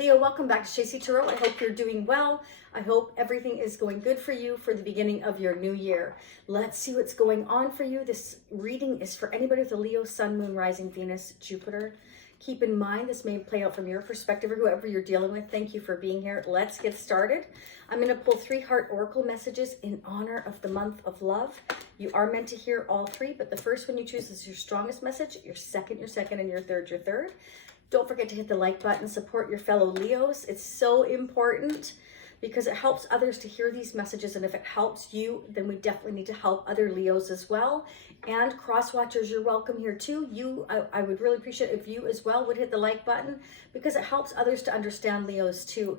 Leo, welcome back to Stacey Tarot. I hope you're doing well. I hope everything is going good for you for the beginning of your new year. Let's see what's going on for you. This reading is for anybody with a Leo, Sun, Moon, Rising, Venus, Jupiter. Keep in mind, this may play out from your perspective or whoever you're dealing with. Thank you for being here. Let's get started. I'm going to pull 3 heart oracle messages in honor of the month of love. You are meant to hear all 3, but the first one you choose is your strongest message, your second, and your third. Don't forget to hit the like button, support your fellow Leos. It's so important because it helps others to hear these messages. And if it helps you, then we definitely need to help other Leos as well. And Crosswatchers, you're welcome here too. I would really appreciate if you as well would hit the like button because it helps others to understand Leos too.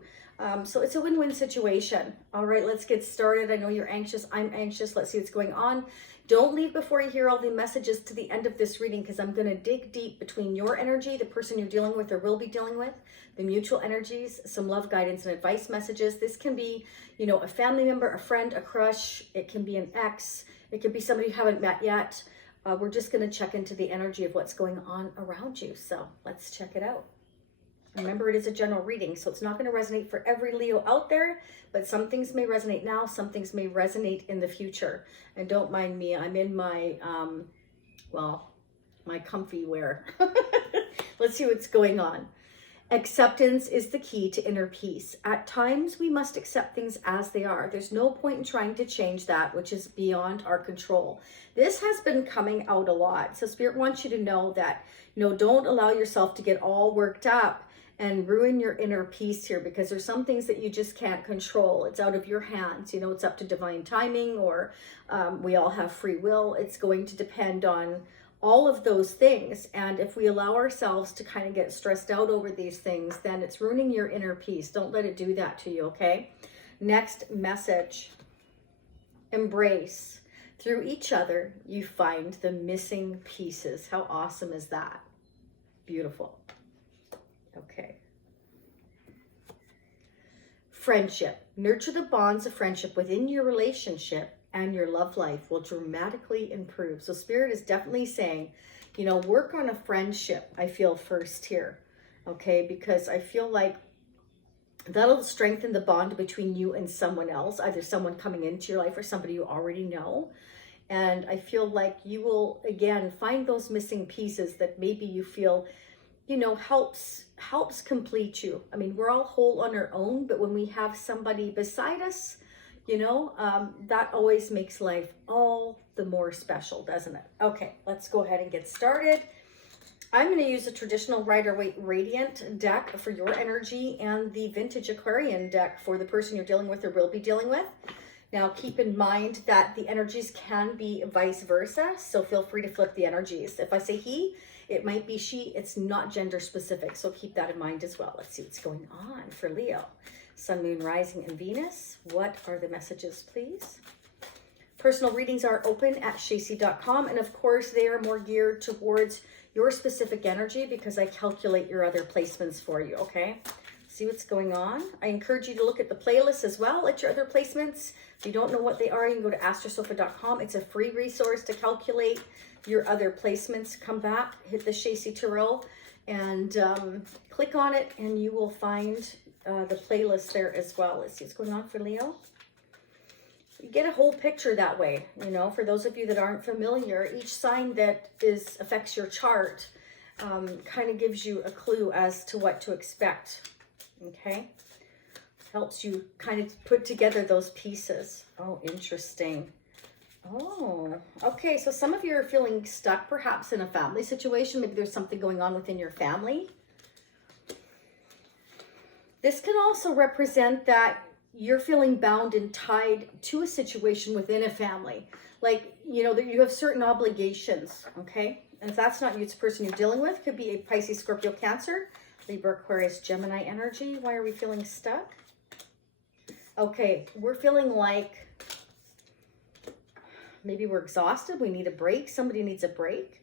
So it's a win-win situation. All right, let's get started. I know you're anxious. I'm anxious. Let's see what's going on. Don't leave before you hear all the messages to the end of this reading because I'm going to dig deep between your energy, the person you're dealing with or will be dealing with, the mutual energies, some love, guidance, and advice messages. This can be, you know, a family member, a friend, a crush. It can be an ex. It could be somebody you haven't met yet. We're just going to check into the energy of what's going on around you. So let's check it out. Remember, it is a general reading, so it's not going to resonate for every Leo out there, but some things may resonate now, some things may resonate in the future. And don't mind me, I'm in my, my comfy wear. Let's see what's going on. Acceptance is the key to inner peace. At times, we must accept things as they are. There's no point in trying to change that which is beyond our control. This has been coming out a lot. So Spirit wants you to know that, you know, don't allow yourself to get all worked up and ruin your inner peace here because there's some things that you just can't control. It's out of your hands. You know, it's up to divine timing or we all have free will. It's going to depend on all of those things. And if we allow ourselves to kind of get stressed out over these things, then it's ruining your inner peace. Don't let it do that to you, okay? Next message. Embrace. Through each other, you find the missing pieces. How awesome is that? Beautiful. Okay. Friendship. Nurture the bonds of friendship within your relationship and your love life will dramatically improve. So Spirit is definitely saying, you know, work on a friendship, I feel first here. Okay, because I feel like that'll strengthen the bond between you and someone else, either someone coming into your life or somebody you already know. And I feel like you will, again, find those missing pieces that maybe you feel, you know, helps complete you. I mean, we're all whole on our own, but when we have somebody beside us, you know, that always makes life all the more special, doesn't it? Okay, let's go ahead and get started. I'm going to use a traditional Rider-Waite Radiant deck for your energy and the Vintage Aquarian deck for the person you're dealing with or will be dealing with. Now, keep in mind that the energies can be vice versa, so feel free to flip the energies. If I say he, it might be she. It's not gender specific, so keep that in mind as well. Let's see what's going on for Leo. Sun, Moon, Rising, and Venus. What are the messages, please? Personal readings are open at shacey.com, and of course, they are more geared towards your specific energy because I calculate your other placements for you, okay? See what's going on. I encourage you to look at the playlist as well at your other placements. If you don't know what they are, you can go to astrosofa.com. It's a free resource to calculate your other placements. Come back, hit the Stacey Tarot, and click on it, and you will find the playlist there as well. Let's see what's going on for Leo. You get a whole picture that way, you know, for those of you that aren't familiar, each sign that affects your chart kind of gives you a clue as to what to expect, okay? Helps you kind of put together those pieces. Oh, interesting. Oh, okay. So some of you are feeling stuck perhaps in a family situation. Maybe there's something going on within your family. This can also represent that you're feeling bound and tied to a situation within a family. Like, you know, that you have certain obligations, okay? And if that's not you, it's the person you're dealing with. Could be a Pisces, Scorpio, Cancer, Libra, Aquarius, Gemini energy. Why are we feeling stuck? Okay, we're feeling like maybe we're exhausted. We need a break. Somebody needs a break.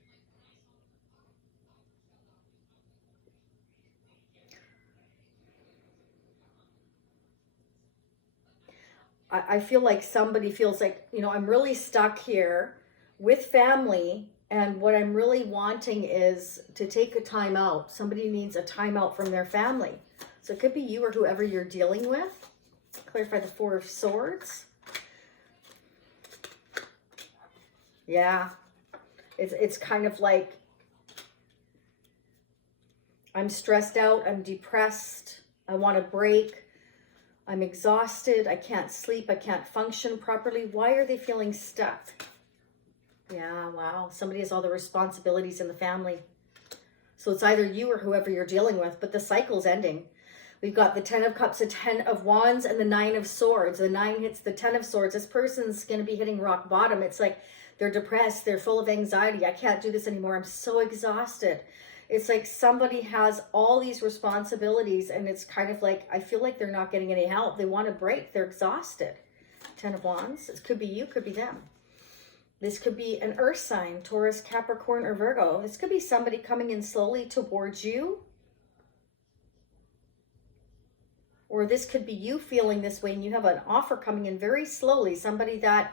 I feel like somebody feels like, you know, I'm really stuck here with family, and what I'm really wanting is to take a time out. Somebody needs a time out from their family. So it could be you or whoever you're dealing with. Clarify the Four of Swords. Yeah. It's kind of like, I'm stressed out, I'm depressed, I want a break, I'm exhausted, I can't sleep, I can't function properly. Why are they feeling stuck? Yeah, wow. Somebody has all the responsibilities in the family. So it's either you or whoever you're dealing with, but the cycle's ending. We've got the 10 of Cups, the 10 of Wands, and the 9 of Swords. The 9 hits the 10 of Swords. This person's going to be hitting rock bottom. It's like they're depressed. They're full of anxiety. I can't do this anymore. I'm so exhausted. It's like somebody has all these responsibilities, and it's kind of like, I feel like they're not getting any help. They want a break. They're exhausted. 10 of Wands. It could be you, could be them. This could be an earth sign, Taurus, Capricorn, or Virgo. This could be somebody coming in slowly towards you. Or this could be you feeling this way and you have an offer coming in very slowly. Somebody that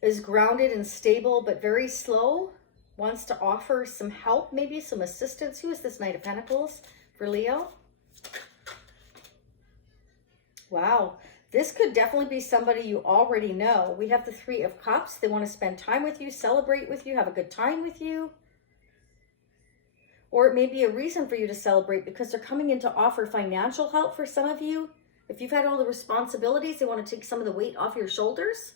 is grounded and stable but very slow, wants to offer some help, maybe some assistance. Who is this Knight of Pentacles for Leo? Wow. This could definitely be somebody you already know. We have the 3 of Cups. They want to spend time with you, celebrate with you, have a good time with you. Or it may be a reason for you to celebrate because they're coming in to offer financial help for some of you. If you've had all the responsibilities, they want to take some of the weight off your shoulders.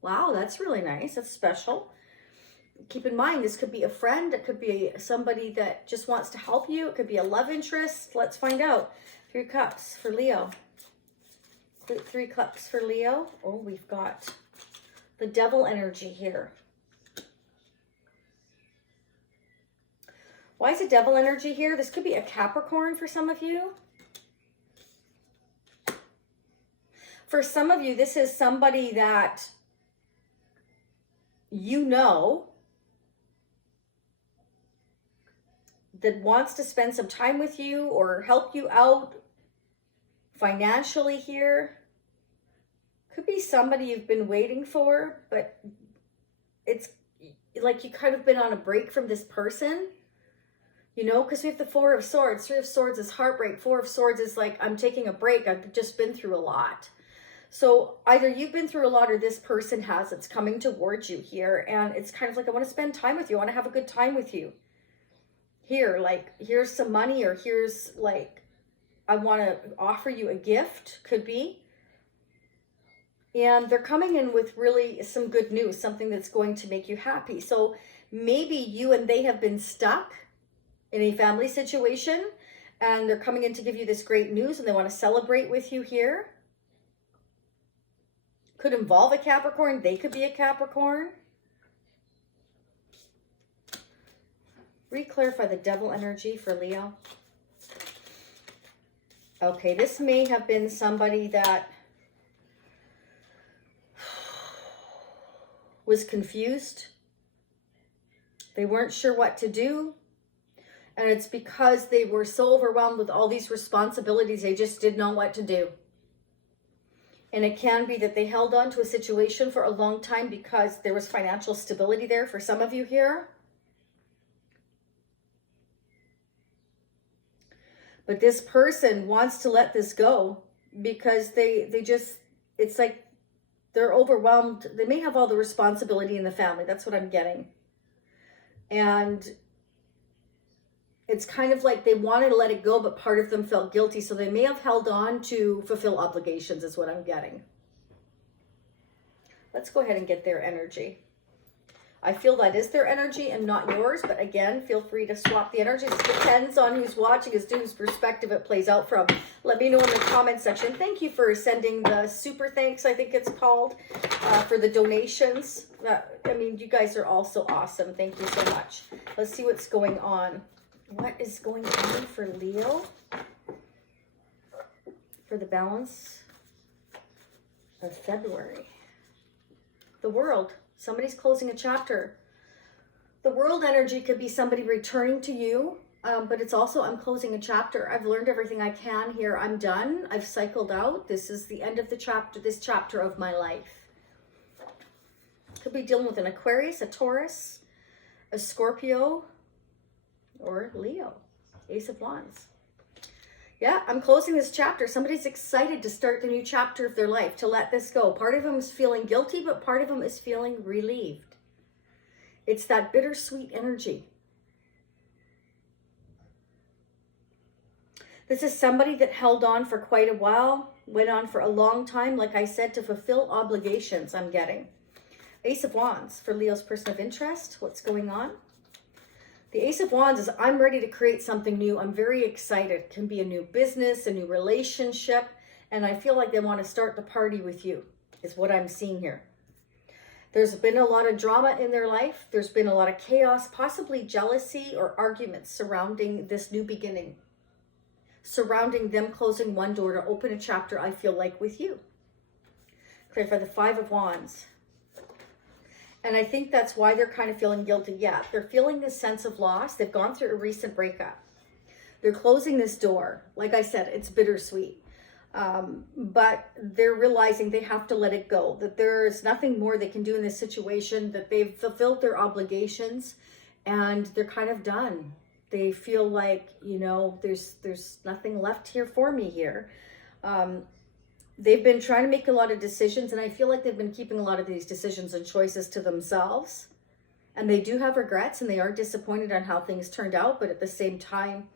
Wow, that's really nice. That's special. Keep in mind, this could be a friend. It could be somebody that just wants to help you. It could be a love interest. Let's find out. 3 Cups for Leo. 3 Cups for Leo. Oh, we've got the Devil energy here. Why is the Devil energy here? This could be a Capricorn for some of you. For some of you, this is somebody that you know that wants to spend some time with you or help you out financially here. Could be somebody you've been waiting for, but it's like you kind of been on a break from this person. You know, because we have the 4 of Swords. 3 of Swords is heartbreak. 4 of Swords is like, I'm taking a break. I've just been through a lot. So either you've been through a lot or this person has. It's coming towards you here. And it's kind of like, I want to spend time with you. I want to have a good time with you. Here, like, here's some money, or here's like, I want to offer you a gift. Could be. And they're coming in with really some good news. Something that's going to make you happy. So maybe you and they have been stuck in a family situation, and they're coming in to give you this great news, and they want to celebrate with you here. Could involve a Capricorn. They could be a Capricorn. Reclarify the Devil energy for Leo. Okay, this may have been somebody that was confused. They weren't sure what to do. And it's because they were so overwhelmed with all these responsibilities, they just didn't know what to do. And it can be that they held on to a situation for a long time because there was financial stability there for some of you here. But this person wants to let this go because they just, it's like they're overwhelmed. They may have all the responsibility in the family. That's what I'm getting. And it's kind of like they wanted to let it go, but part of them felt guilty. So they may have held on to fulfill obligations is what I'm getting. Let's go ahead and get their energy. I feel that is their energy and not yours. But again, feel free to swap the energy. It depends on who's watching as to whose perspective it plays out from. Let me know in the comment section. Thank you for sending the super thanks, I think it's called, for the donations. I mean, you guys are all so awesome. Thank you so much. Let's see what's going on. What is going on for Leo for the balance of February? The World. Somebody's closing a chapter. The World energy could be somebody returning to you, but it's also, I'm closing a chapter. I've learned everything I can here. I'm done. I've cycled out. This is the end of the chapter, this chapter of my life. Could be dealing with an Aquarius, a Taurus, a Scorpio, or Leo. Ace of Wands. Yeah, I'm closing this chapter. Somebody's excited to start the new chapter of their life, to let this go. Part of them is feeling guilty, but part of them is feeling relieved. It's that bittersweet energy. This is somebody that held on for quite a while, went on for a long time, like I said, to fulfill obligations. I'm getting Ace of Wands for Leo's person of interest. What's going on? The Ace of Wands is, I'm ready to create something new. I'm very excited. It can be a new business, a new relationship, and I feel like they want to start the party with you, is what I'm seeing here. There's been a lot of drama in their life. There's been a lot of chaos, possibly jealousy or arguments surrounding this new beginning, surrounding them closing one door to open a chapter, I feel like, with you. Clarify the Five of Wands. And I think that's why they're kind of feeling guilty. Yeah, they're feeling this sense of loss. They've gone through a recent breakup. They're closing this door. Like I said, it's bittersweet. But they're realizing they have to let it go, that there's nothing more they can do in this situation, that they've fulfilled their obligations and they're kind of done. They feel like, you know, there's nothing left here for me here. They've been trying to make a lot of decisions, and I feel like they've been keeping a lot of these decisions and choices to themselves. And they do have regrets and they are disappointed on how things turned out, but at the same time,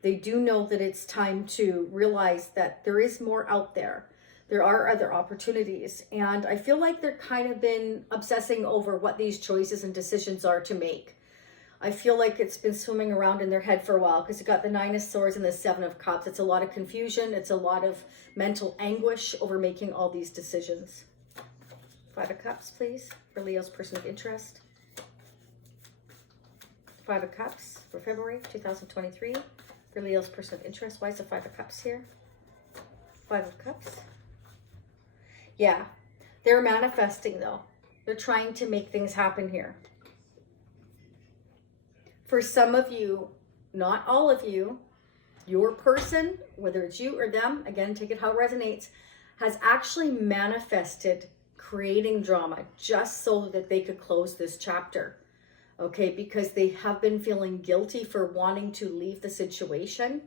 they do know that it's time to realize that there is more out there. There are other opportunities. And I feel like they're kind of been obsessing over what these choices and decisions are to make. I feel like it's been swimming around in their head for a while because you got the Nine of Swords and the Seven of Cups. It's a lot of confusion. It's a lot of mental anguish over making all these decisions. Five of Cups, please, for Leo's person of interest. Five of Cups for February 2023 for Leo's person of interest. Why is the Five of Cups here? Five of Cups. Yeah, they're manifesting though. They're trying to make things happen here. For some of you, not all of you, your person, whether it's you or them, again, take it how it resonates, has actually manifested creating drama just so that they could close this chapter. Okay, because they have been feeling guilty for wanting to leave the situation.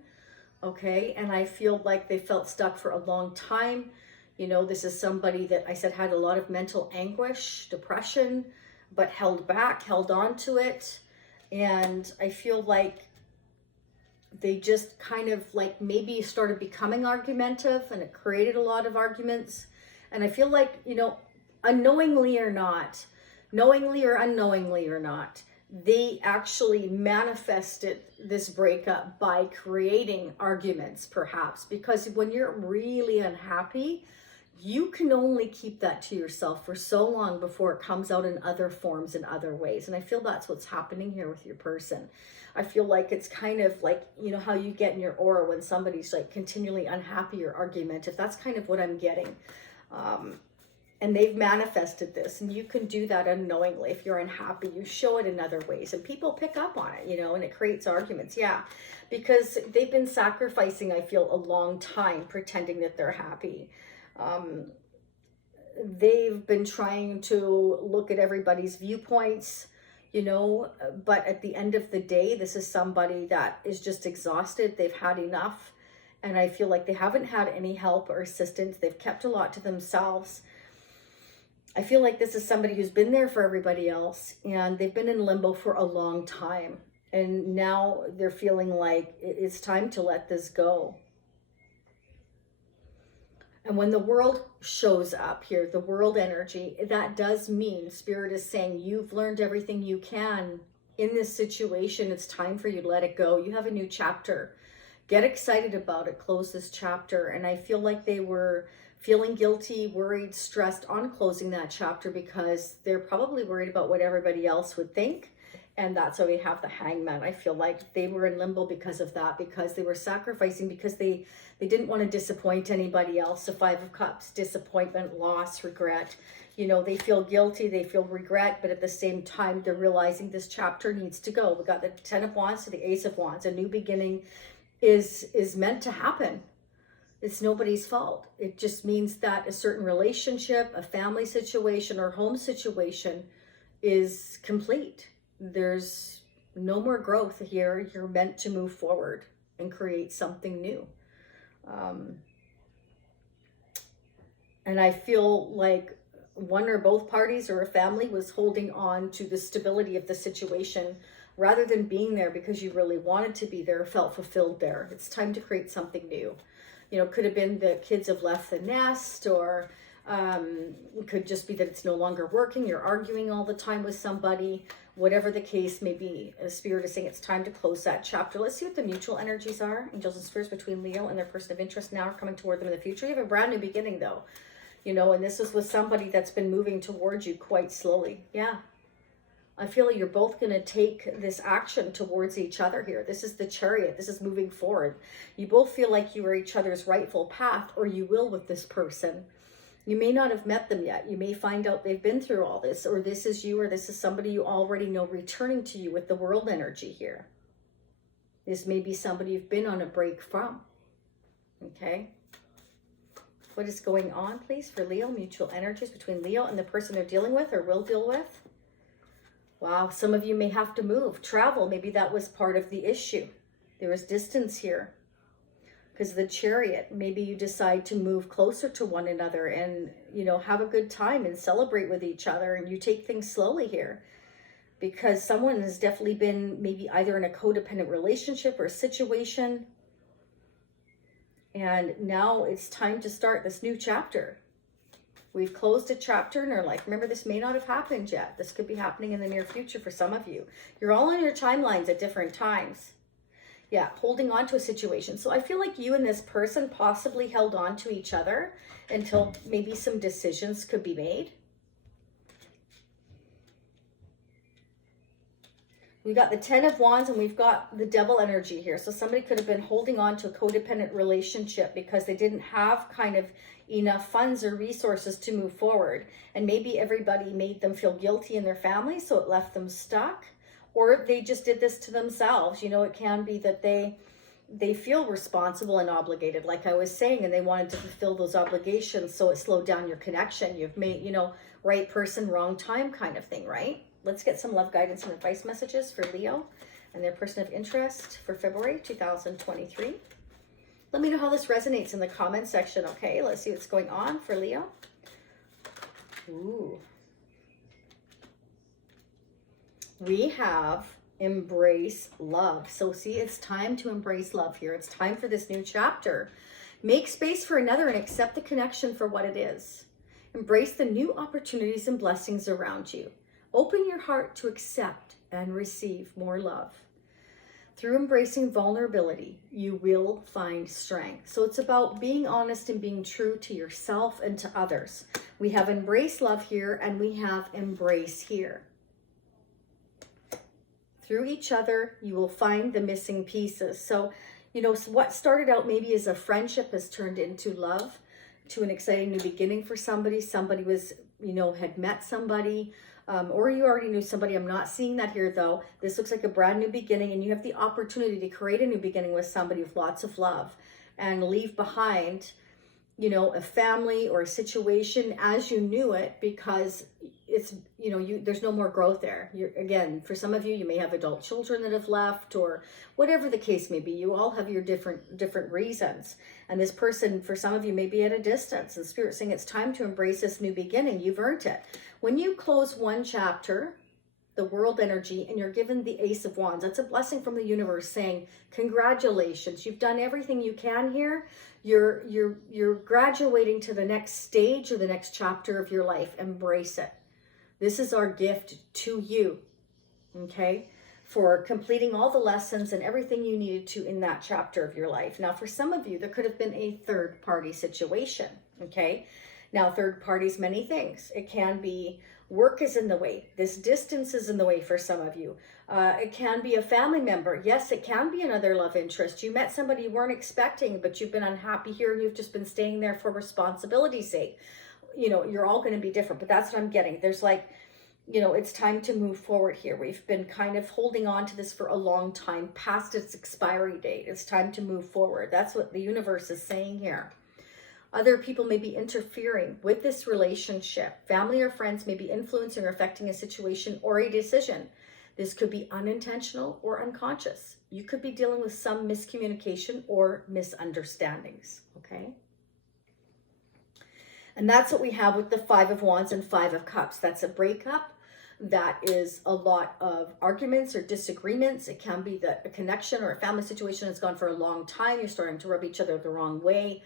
Okay, and I feel like they felt stuck for a long time. You know, this is somebody that I said had a lot of mental anguish, depression, but held back, held on to it. And I feel like they just kind of like maybe started becoming argumentative, and it created a lot of arguments. And I feel like, you know, unknowingly or not, knowingly or unknowingly or not, they actually manifested this breakup by creating arguments, perhaps, because when you're really unhappy, you can only keep that to yourself for so long before it comes out in other forms, in other ways. And I feel that's what's happening here with your person. I feel like it's kind of like, you know, how you get in your aura when somebody's like continually unhappy or argumentative. That's kind of what I'm getting. And they've manifested this, and you can do that unknowingly. If you're unhappy, you show it in other ways, and people pick up on it, you know, and it creates arguments. Yeah, because they've been sacrificing, I feel, a long time pretending that they're happy. They've been trying to look at everybody's viewpoints, you know, but at the end of the day, this is somebody that is just exhausted. They've had enough, and I feel like they haven't had any help or assistance. They've kept a lot to themselves. I feel like this is somebody who's been there for everybody else, and they've been in limbo for a long time, and now they're feeling like it's time to let this go. And when the world shows up here, the world energy, that does mean Spirit is saying you've learned everything you can in this situation. It's time for you to let it go. You have a new chapter. Get excited about it. Close this chapter. And I feel like they were feeling guilty, worried, stressed on closing that chapter because they're probably worried about what everybody else would think. And that's why we have the Hangman. I feel like they were in limbo because of that, because they were sacrificing, because they didn't want to disappoint anybody else. The Five of Cups, disappointment, loss, regret. You know, they feel guilty, they feel regret, but at the same time, they're realizing this chapter needs to go. We got the Ten of Wands to the Ace of Wands. A new beginning is meant to happen. It's nobody's fault. It just means that a certain relationship, a family situation, or home situation is complete. There's no more growth here. You're meant to move forward and create something new. And I feel like one or both parties or a family was holding on to the stability of the situation rather than being there because you really wanted to be there, felt fulfilled there. It's time to create something new. You know, could have been the kids have left the nest, or it could just be that it's no longer working. You're arguing all the time with somebody. Whatever the case may be, a spirit is saying it's time to close that chapter. Let's see what the mutual energies are. Angels and spirits between Leo and their person of interest now are coming toward them in the future. You have a brand new beginning though. You know, and this is with somebody that's been moving towards you quite slowly. Yeah. I feel like you're both going to take this action towards each other here. This is the Chariot. This is moving forward. You both feel like you are each other's rightful path, or you will with this person. You may not have met them yet. You may find out they've been through all this, or this is you, or this is somebody you already know returning to you with the world energy here. This may be somebody you've been on a break from. Okay. What is going on, please, for Leo? Mutual energies between Leo and the person they're dealing with or will deal with. Wow, some of you may have to move, travel. Maybe that was part of the issue. There was distance here. Because the Chariot, maybe you decide to move closer to one another and, you know, have a good time and celebrate with each other. And you take things slowly here. Because someone has definitely been maybe either in a codependent relationship or a situation. And now it's time to start this new chapter. We've closed a chapter in our life. Remember, this may not have happened yet. This could be happening in the near future for some of you. You're all on your timelines at different times. Yeah, holding on to a situation. So I feel like you and this person possibly held on to each other until maybe some decisions could be made. We got the 10 of Wands and we've got the Devil energy here. So somebody could have been holding on to a codependent relationship because they didn't have kind of enough funds or resources to move forward. And maybe everybody made them feel guilty in their family, so it left them stuck. Or they just did this to themselves. You know, it can be that they feel responsible and obligated, like I was saying, and they wanted to fulfill those obligations, so it slowed down your connection. You've made, you know, right person, wrong time kind of thing, right? Let's get some love guidance and advice messages for Leo and their person of interest for February 2023. Let me know how this resonates in the comment section, okay? Let's see what's going on for Leo. Ooh. We have embrace love. So see, it's time to embrace love here. It's time for this new chapter. Make space for another and accept the connection for what it is. Embrace the new opportunities and blessings around you. Open your heart to accept and receive more love. Through embracing vulnerability, you will find strength. So it's about being honest and being true to yourself and to others. We have embrace love here and we have embrace here. Through each other, you will find the missing pieces. So, you know, what started out maybe as a friendship has turned into love, to an exciting new beginning for somebody. Somebody was, you know, had met somebody, or you already knew somebody. I'm not seeing that here though. This looks like a brand new beginning, and you have the opportunity to create a new beginning with somebody with lots of love and leave behind, you know, a family or a situation as you knew it, because it's, you know, there's no more growth there. Again, for some of you, you may have adult children that have left, or whatever the case may be. You all have your different reasons. And this person, for some of you, may be at a distance, and Spirit saying it's time to embrace this new beginning. You've earned it. When you close one chapter, the world energy, and you're given the Ace of Wands, that's a blessing from the universe saying, congratulations, you've done everything you can here. You're graduating to the next stage or the next chapter of your life. Embrace it. This is our gift to you, okay, for completing all the lessons and everything you needed to in that chapter of your life. Now, for some of you, there could have been a third-party situation, okay? Now, third parties, many things. It can be work is in the way. This distance is in the way for some of you. It can be a family member. Yes, it can be another love interest. You met somebody you weren't expecting, but you've been unhappy here and you've just been staying there for responsibility's sake. You know, you're all going to be different, but that's what I'm getting. There's like, you know, it's time to move forward here. We've been kind of holding on to this for a long time, past its expiry date. It's time to move forward. That's what the universe is saying here. Other people may be interfering with this relationship. Family or friends may be influencing or affecting a situation or a decision. This could be unintentional or unconscious. You could be dealing with some miscommunication or misunderstandings, okay? And that's what we have with the Five of Wands and Five of Cups. That's a breakup. That is a lot of arguments or disagreements. It can be that a connection or a family situation has gone for a long time. You're starting to rub each other the wrong way.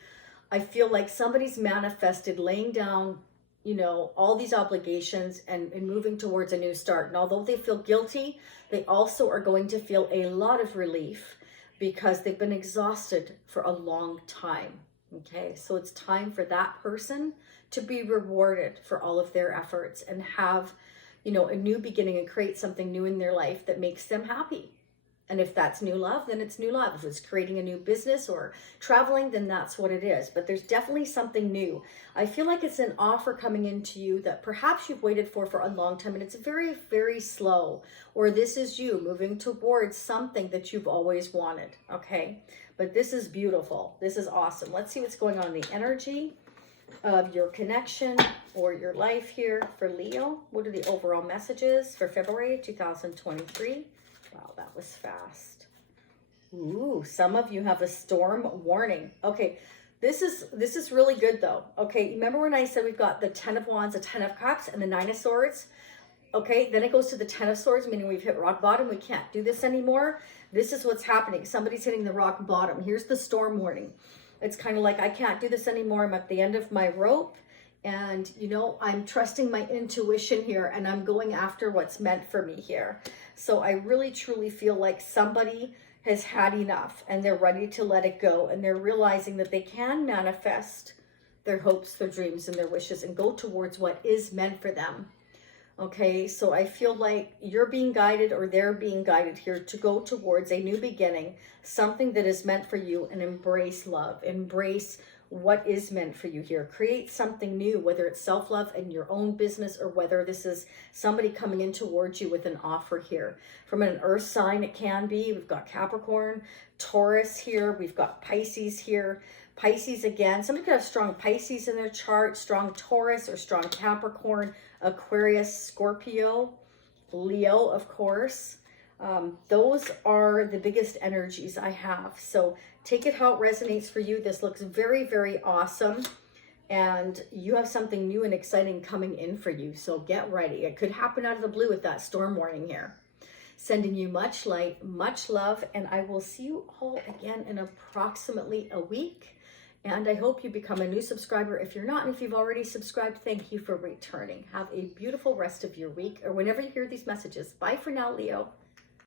I feel like somebody's manifested laying down, you know, all these obligations and moving towards a new start. And although they feel guilty, they also are going to feel a lot of relief because they've been exhausted for a long time. Okay, so it's time for that person to be rewarded for all of their efforts and have, you know, a new beginning and create something new in their life that makes them happy. And if that's new love, then it's new love. If it's creating a new business or traveling, then that's what it is. But there's definitely something new. I feel like it's an offer coming into you that perhaps you've waited for a long time, and it's very, very slow. Or this is you moving towards something that you've always wanted, okay? But this is beautiful. This is awesome. Let's see what's going on in the energy of your connection or your life here for Leo. What are the overall messages for February 2023? Wow, that was fast. Ooh, some of you have a storm warning. Okay, this is really good though. Okay, remember when I said we've got the 10 of Wands, the 10 of Cups, and the 9 of Swords? Okay, then it goes to the 10 of Swords, meaning we've hit rock bottom. We can't do this anymore. This is what's happening. Somebody's hitting the rock bottom. Here's the storm warning. It's kind of like, I can't do this anymore. I'm at the end of my rope. And, you know, I'm trusting my intuition here, and I'm going after what's meant for me here. So I really, truly feel like somebody has had enough, and they're ready to let it go. And they're realizing that they can manifest their hopes, their dreams, and their wishes and go towards what is meant for them. Okay, so I feel like you're being guided, or they're being guided here to go towards a new beginning, something that is meant for you, and embrace love, embrace what is meant for you here. Create something new, whether it's self-love and your own business, or whether this is somebody coming in towards you with an offer here. From an earth sign, it can be. We've got Capricorn, Taurus here. We've got Pisces here. Pisces again. Somebody could have strong Pisces in their chart, strong Taurus or strong Capricorn, Aquarius, Scorpio, Leo, of course. Those are the biggest energies I have. So take it how it resonates for you. This looks very, very awesome. And you have something new and exciting coming in for you. So get ready. It could happen out of the blue with that storm warning here. Sending you much light, much love. And I will see you all again in approximately a week. And I hope you become a new subscriber. If you're not, and if you've already subscribed, thank you for returning. Have a beautiful rest of your week, or whenever you hear these messages. Bye for now, Leo.